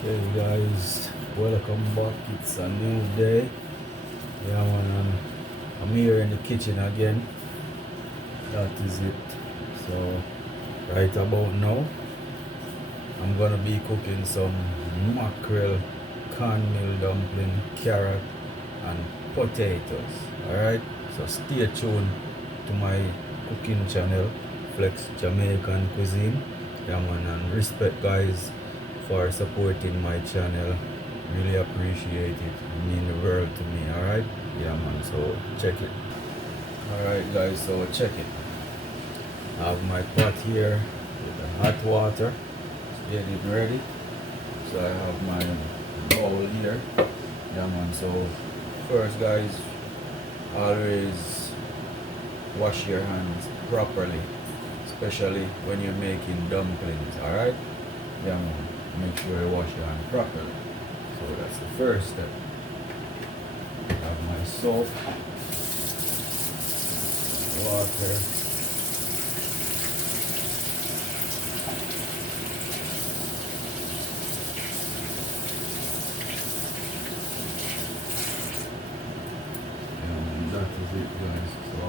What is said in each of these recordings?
Okay guys, welcome back. It's a new day. Yeah man, I'm here in the kitchen again. That is it. So right about now, I'm gonna be cooking some mackerel, cornmeal dumpling, carrot and potatoes. Alright, so stay tuned to my cooking channel, Flex Jamaican Cuisine. Yeah man, and respect guys for supporting my channel. Really appreciate it. It means the world to me. Alright? Yeah man, so check it. Alright guys, so check it. I have my pot here with the hot water. Let's get it ready. So I have my bowl here. Yeah man, so first guys, always wash your hands properly, especially when you're making dumplings. Alright? Yeah man, make sure you wash your hands properly. So that's the first step. I have my soap, water, and that is it guys. So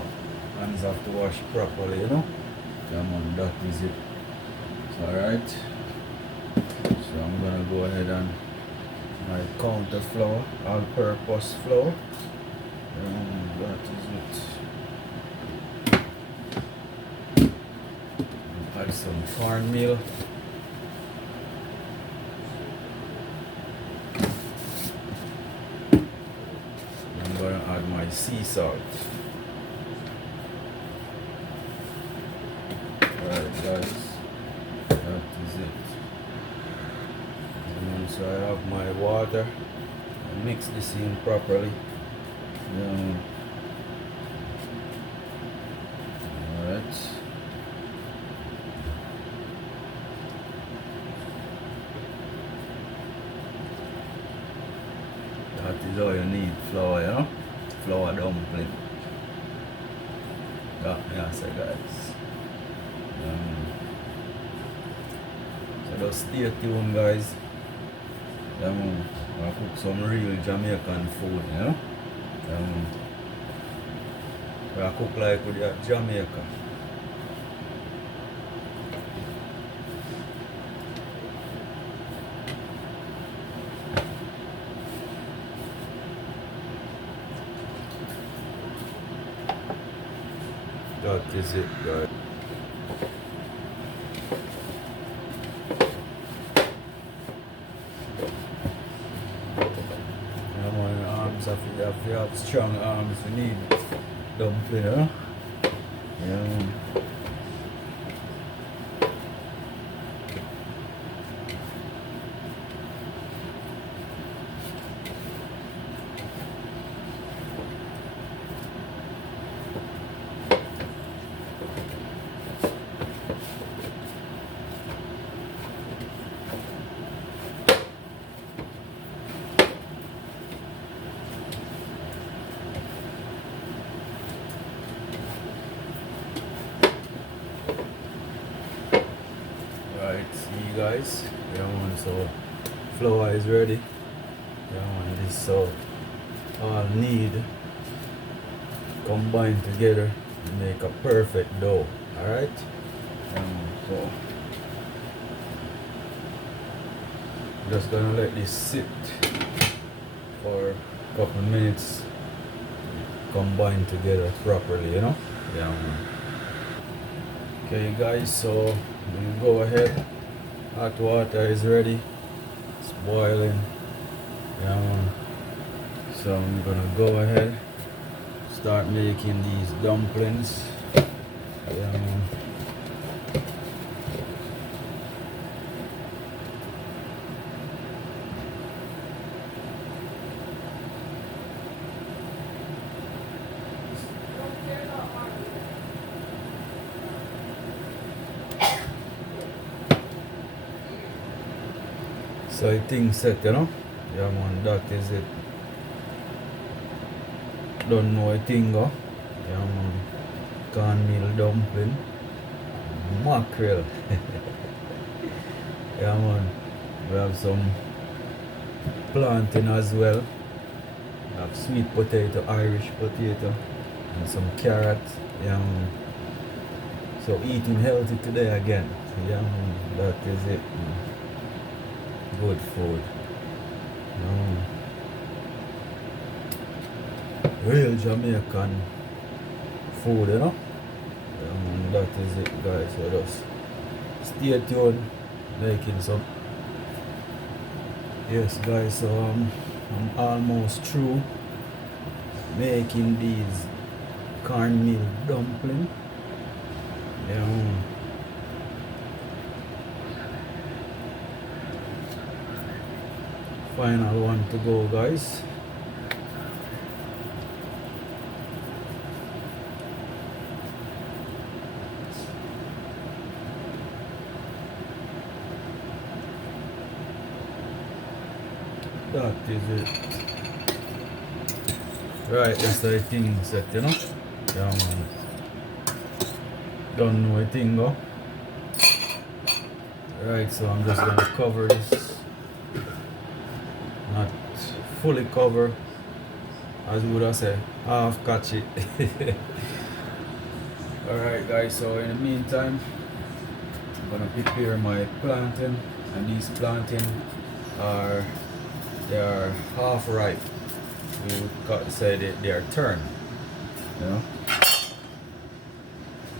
hands have to wash properly, you know. Yeah man, that is it. So alright. So I'm gonna go ahead and my counter flour, all-purpose flour. That is it. Add some cornmeal. I'm gonna add my sea salt. Alright guys, that is it. So I have my water. I mix this in properly. Alright. That is all you need, flour, you know? Flour dumpling. Yeah, so guys. So just stay tuned guys. I cook some real Jamaican food, you know? I cook like with Jamaica. That is it guys. If you have strong arms, you need dumpling, huh? Yeah. Right, see guys, yeah man, so flour is ready. Yeah man, this so all need combine together to make a perfect dough. Alright? So just gonna let this sit for a couple minutes, combine together properly, you know? Yeah man. Okay guys, so we'll go ahead. Hot water is ready. It's boiling. Yeah man. So I'm gonna go ahead, start making these dumplings. Yeah man. So I think set, you know? Yeah man, that is it. Don't know a thing go. Yeah man. Cornmeal dumpling. Mackerel. Yeah man. We have some planting as well. I have sweet potato, Irish potato, and some carrot. So eating healthy today again. That is it. Good food. Real Jamaican food, that is it, guys. So just stay tuned, making some. Yes, guys. So I'm almost through making these cornmeal dumpling. Final one to go, guys. That is it. Right, that's the thing set, Yeah, man. Don't know a thing, go. Right, so I'm just gonna cover this. Not fully cover, as you would have said, half catch it. Alright, guys, so in the meantime, I'm gonna prepare my plantain, and these plantain are half ripe. We would say that they are turned.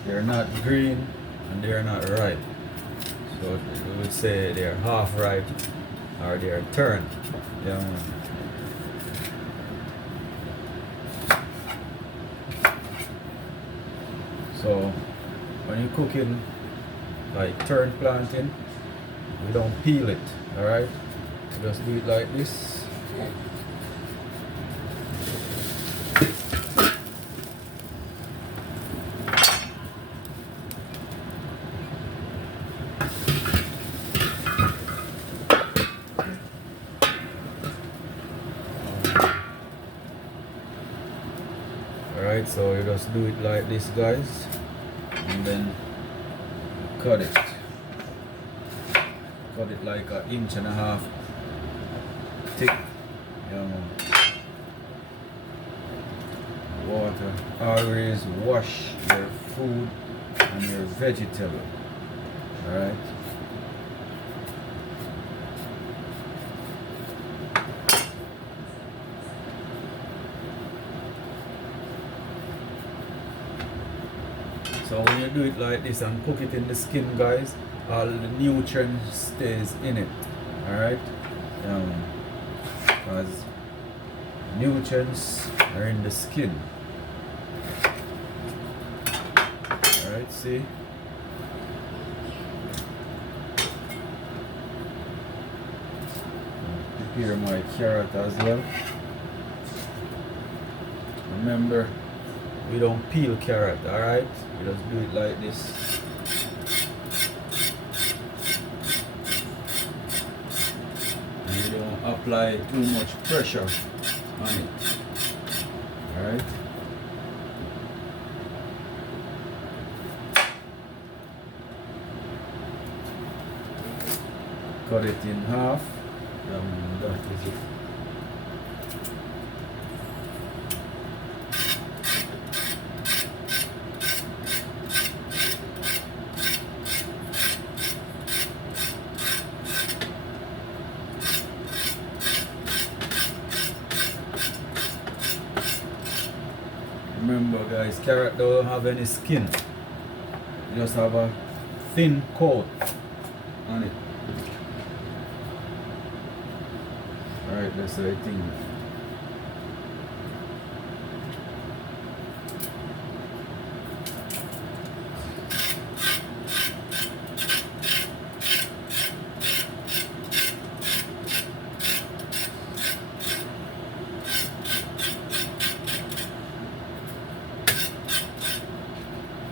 They're not green and they're not ripe. So we would say they're half ripe or they're turned. So when you're cooking like turned plantain, we don't peel it, alright? Just do it like this. Alright, so you just do it like this, guys, and then cut it. Cut it like 1.5 inches thick. Water. Always wash your food and your vegetable. Alright. So when you do it like this and cook it in the skin, guys, all the nutrients stays in it. Alright. Because nutrients are in the skin. Alright, see? Prepare my carrot as well. Remember, we don't peel carrot, alright? We just do it like this. And you don't apply too much pressure on it. Alright? Cut it in half. That is it. Remember, guys, carrot don't have any skin. You just have a thin coat on it. Alright, that's the thing.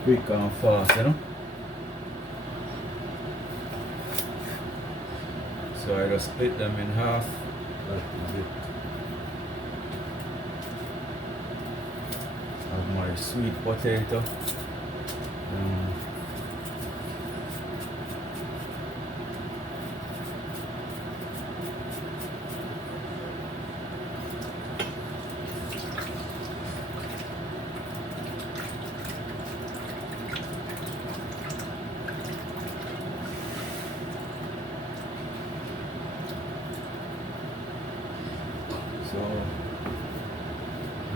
Quick and fast, So I just split them in half. That is it. Have my sweet potato.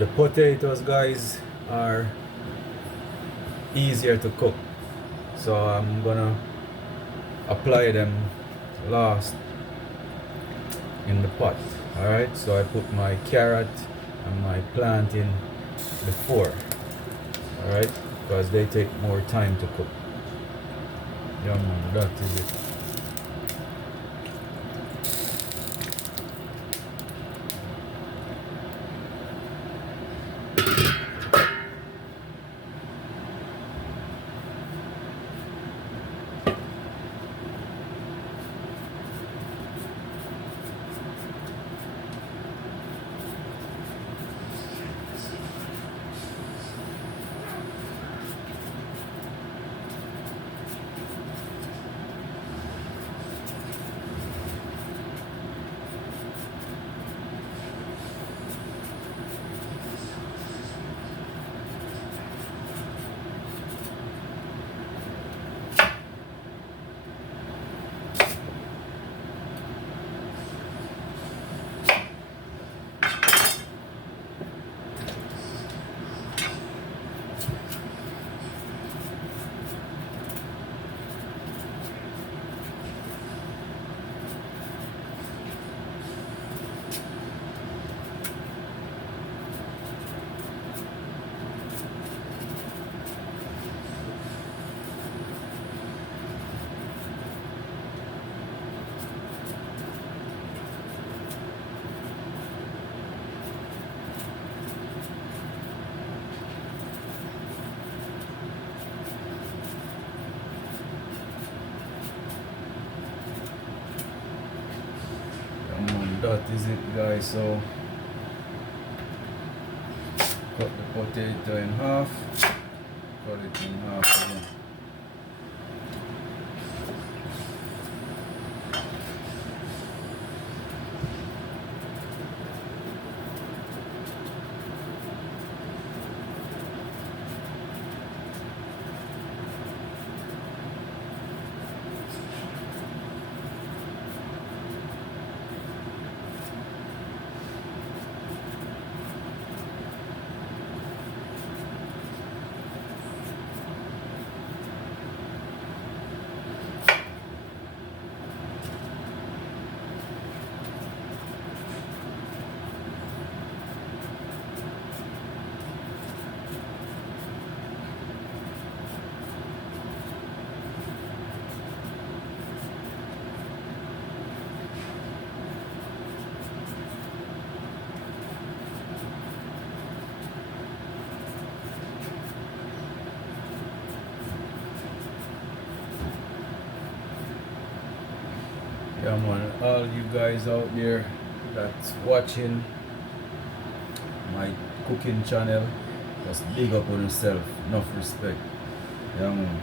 The potatoes, guys, are easier to cook, so I'm gonna apply them last in the pot. All right, so I put my carrot and my plant in before. All right, because they take more time to cook. Yeah, man, that is it. That is it, guys. So cut the potato in half, cut it in half again. Yeah, man, all you guys out there that's watching my cooking channel, just big up on yourself, enough respect. Yeah, man.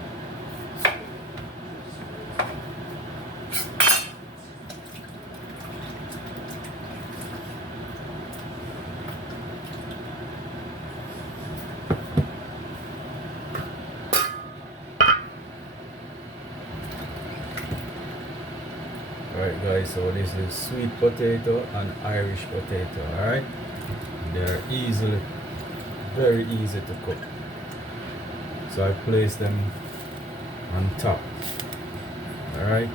Alright guys, so this is sweet potato and Irish potato. Alright, they're very easy to cook, so I place them on top. Alright,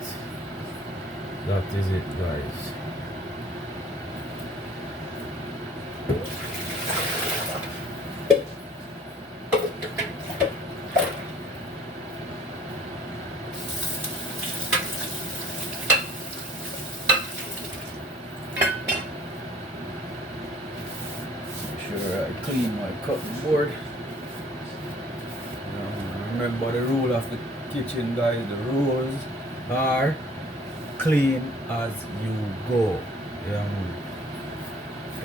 that is it, guys. Sure, I clean my cutting board. Remember the rule of the kitchen, guys. The rules are clean as you go.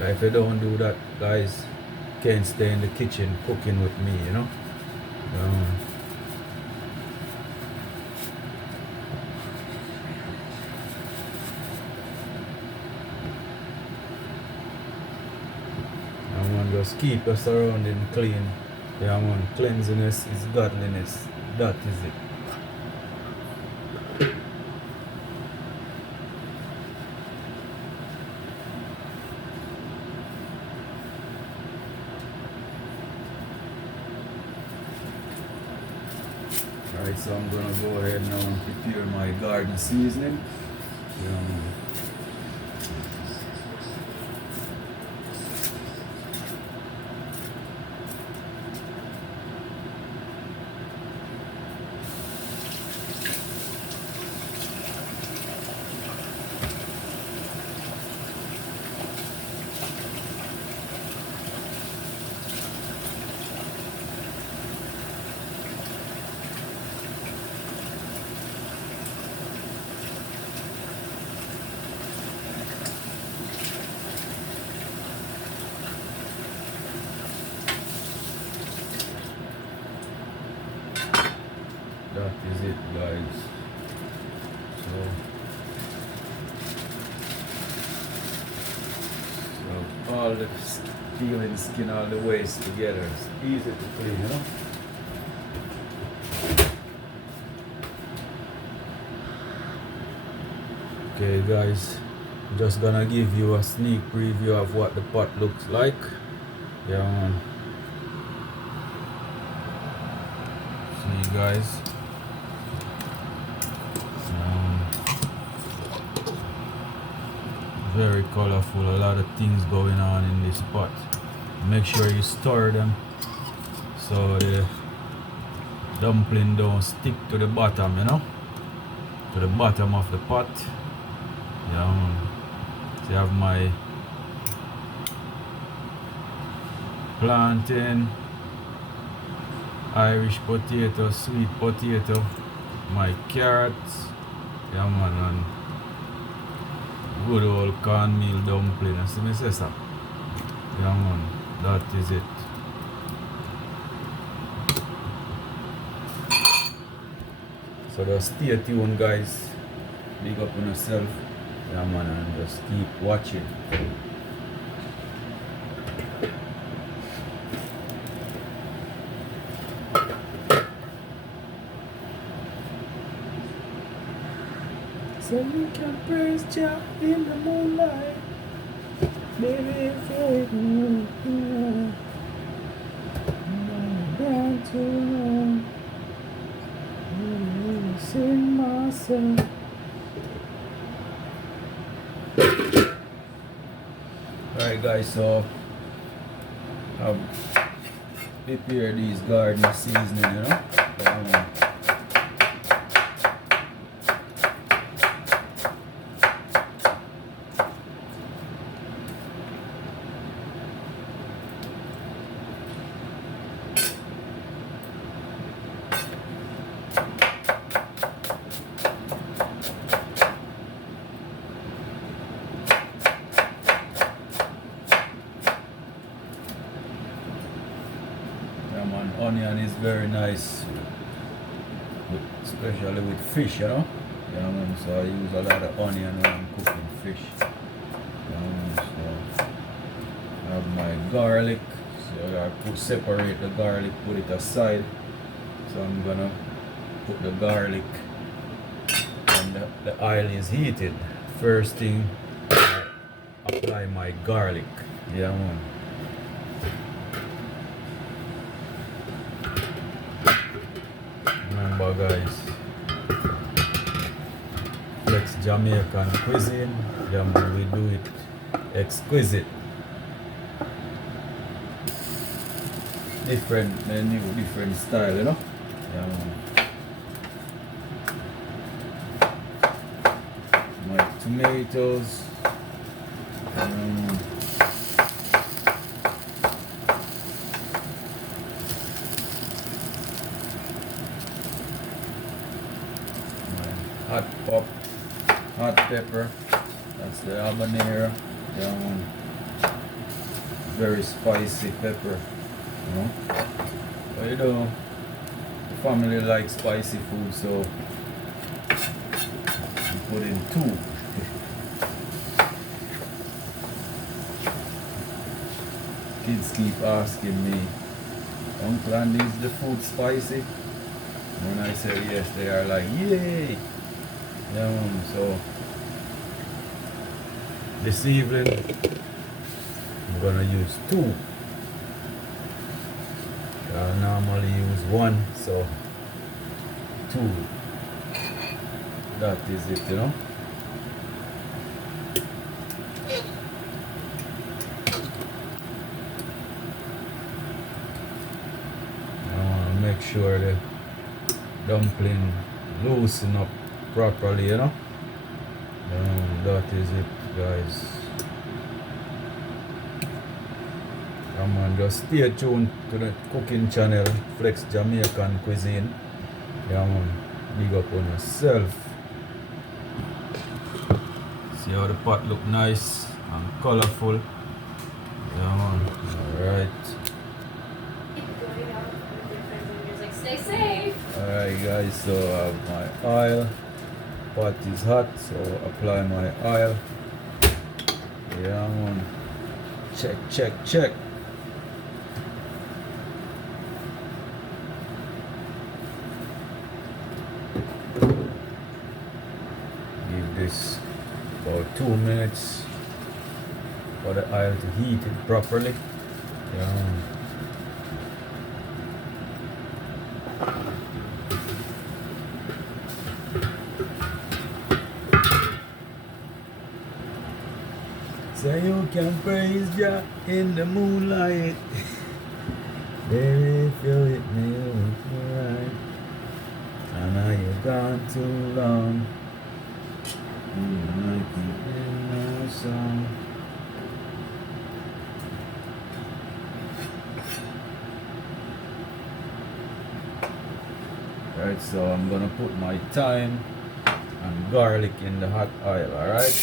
If you don't do that, guys, can't stay in the kitchen cooking with me, you know. Just keep your surrounding clean. Yeah, man. Cleanliness is godliness. That is it. So I'm gonna go ahead now and prepare my garden seasoning. That is it, guys. So all the peeling skin, all the waste together. It's easy to clean, you know. Okay, guys, just gonna give you a sneak preview of what the pot looks like. Yeah, man. See, guys. Very colorful, a lot of things going on in this pot. Make sure you stir them so the dumpling don't stick to the bottom, you know, to the bottom of the pot. Yeah, so I have my plantain, Irish potato, sweet potato, my carrots, yeah man, and good old cornmeal dumpling. I see me say so. Yeah man, that is it. So just stay tuned, guys. Big up on yourself. Yeah man, and just keep watching. So you can praise Jah in the moonlight, baby, if you down to sing my song. Alright guys, so I've prepared these garden seasoning, you know. Onion is very nice, especially with fish, you know. So I use a lot of onion when I'm cooking fish. So I have my garlic. So I separate the garlic, put it aside. So I'm gonna put the garlic, and the oil is heated. First thing, I apply my garlic. Yeah, man. Remember, guys, it's Jamaican cuisine. Yeah, man, we do it exquisite. Different menu, different style, you know. Yeah, man. My tomatoes. Hot pepper, that's the habanero. Very spicy pepper, you know. But you know, the family likes spicy food, so I put in 2. Kids keep asking me, Uncle Andy, is the food spicy? When I say yes, they are like, yay! So this evening I'm gonna use 2. I normally use 1, so tool. That is it, you know. I want to make sure the dumpling loosen up properly, you know. That is it, guys. Come on, just stay tuned to the cooking channel, Flex Jamaican Cuisine. Yeah, man, big up on yourself. See how the pot look nice and colorful. Yeah, man. Alright. Stay safe. Alright, guys, so I have my oil. Pot is hot, so apply my oil. Yeah, man. Check, check, check. Give this about 2 minutes for the oil to heat it properly. Yeah, man. So you can praise Jah in the moonlight. Baby, if you're with me, you're with me right. I know you're gone too long. I keep in my song. Alright, so I'm gonna put my thyme and garlic in the hot oil, alright?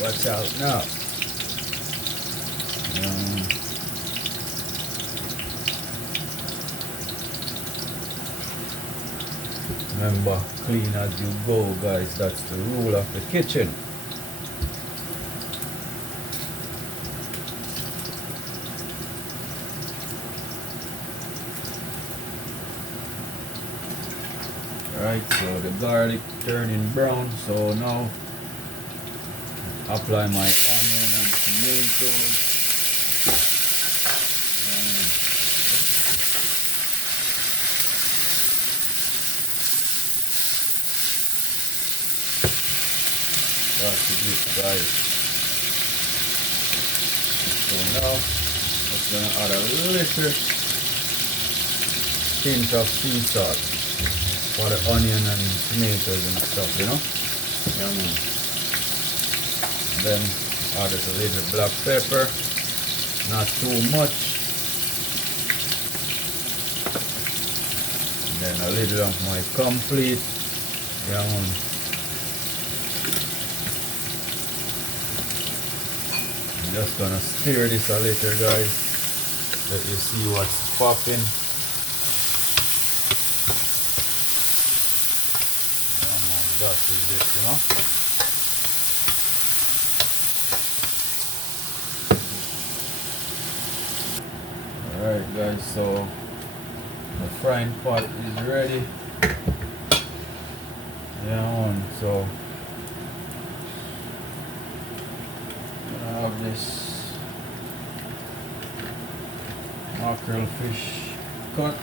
Watch out now. Remember, clean as you go, guys. That's the rule of the kitchen. Alright, so the garlic turning brown, so now apply my onion and tomatoes. That is it, guys. So now I'm gonna add a little pinch of sea salt for the onion and tomatoes and stuff, you know. Then add a little black pepper, not too much. And then a little of my complete. I'm just gonna stir this a little, guys. Let you see what's popping. That is it, you know. Alright, guys, so the frying pot is ready. So I have this mackerel fish cut.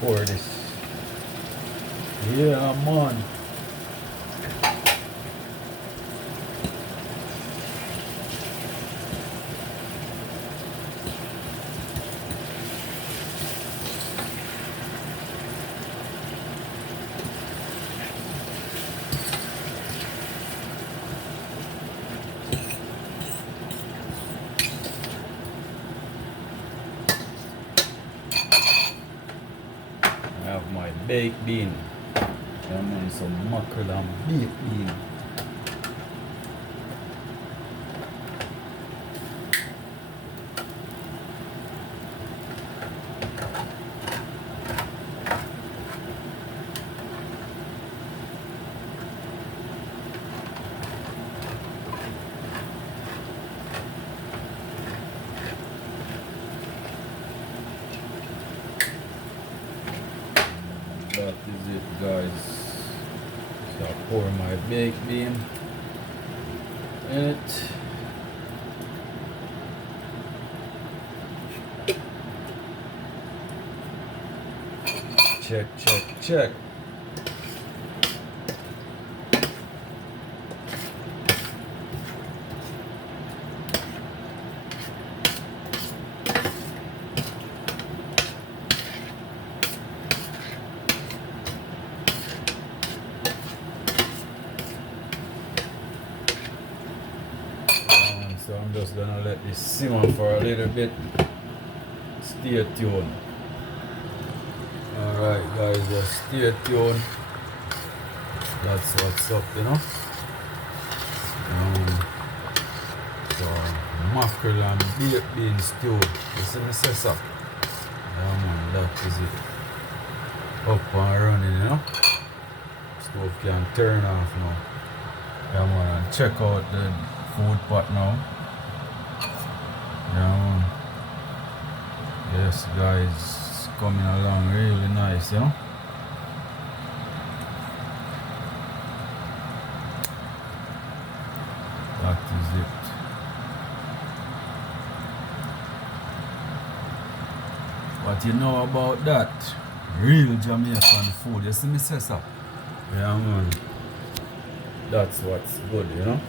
Pour this. Yeah, man. I have my baked bean. I'm on some mackerel and baked bean. pour my baked bean in it. Check, check, check. So I'm just gonna let this simmer for a little bit. Stay tuned. Alright guys, just stay tuned. That's what's up, you know. So mackerel and baked bean stew. You see me say so? Yeah man, that is it. Up and running, you know. Stove can turn off now. Yeah man, and check out the food pot now. Yeah man. Yes guys, coming along really nice, you know. That is it. What you know about that? Real Jamaican food, you see me say so? Yeah man. That's what's good, you know.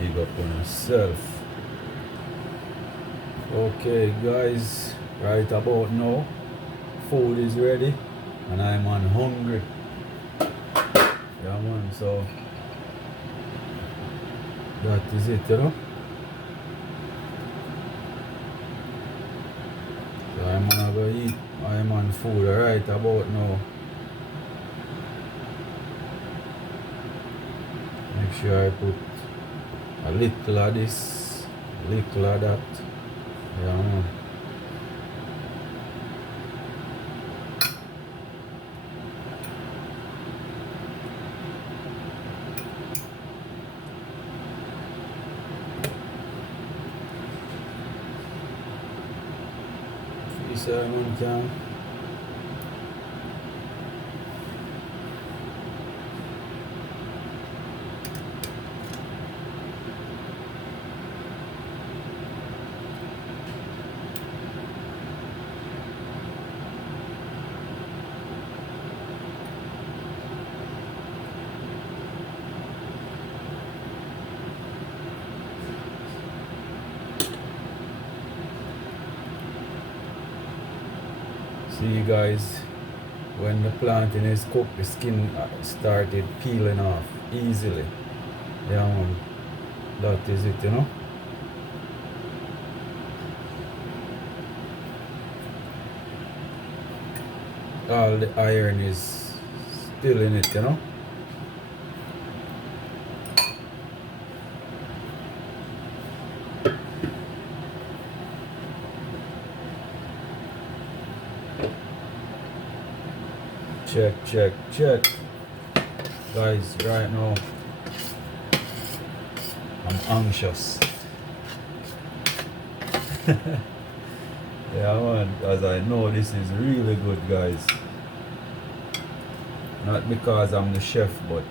Big up on yourself. Okay guys, right about now, food is ready and I'm on hungry. Yeah man, so that is it, you know. So I'm gonna go eat. I'm on food right about now. Make sure I put a little of this, a little of that. Yeah man. Simon can. See guys, when the plantain is cooked, the skin started peeling off easily. Yeah man, that is it, you know. All the iron is still in it, you know. Check, check, check. Guys, right now, I'm anxious. Yeah man, because I know this is really good guys. Not because I'm the chef, but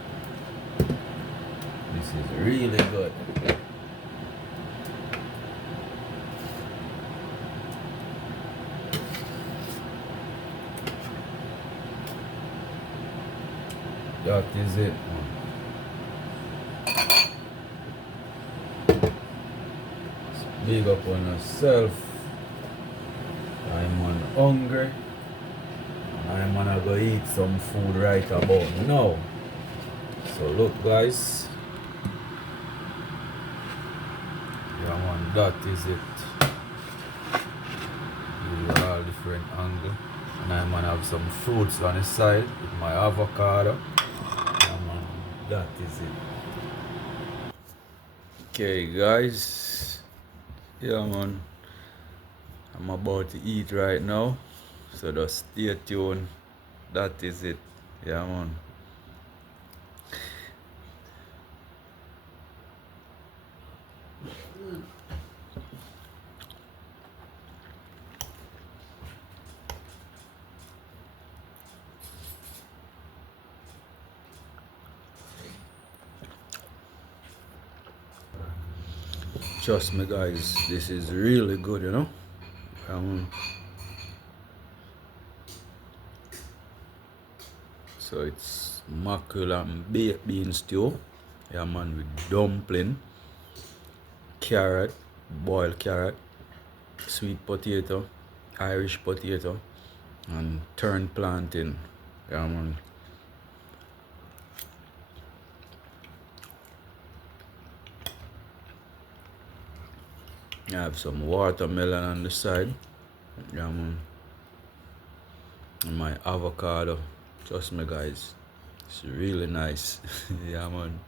this is really good. That is it, man. Big up on yourself. I'm on hungry. I'm gonna go eat some food right about now. So look guys. Yeah man, that is it. Give you all different angle. And I'm gonna have some fruits on the side with my avocado. Yeah man, that is it. Okay guys. Yeah man. I'm about to eat right now. So just stay tuned. That is it. Yeah man. Trust me guys, this is really good, you know. So it's mackerel and baked bean stew. Yeah man, with dumpling, carrot, boiled carrot, sweet potato, Irish potato, and turned plantain. Yeah man. I have some watermelon on the side. Yeah man. And my avocado. Trust me guys. It's really nice. Yeah man.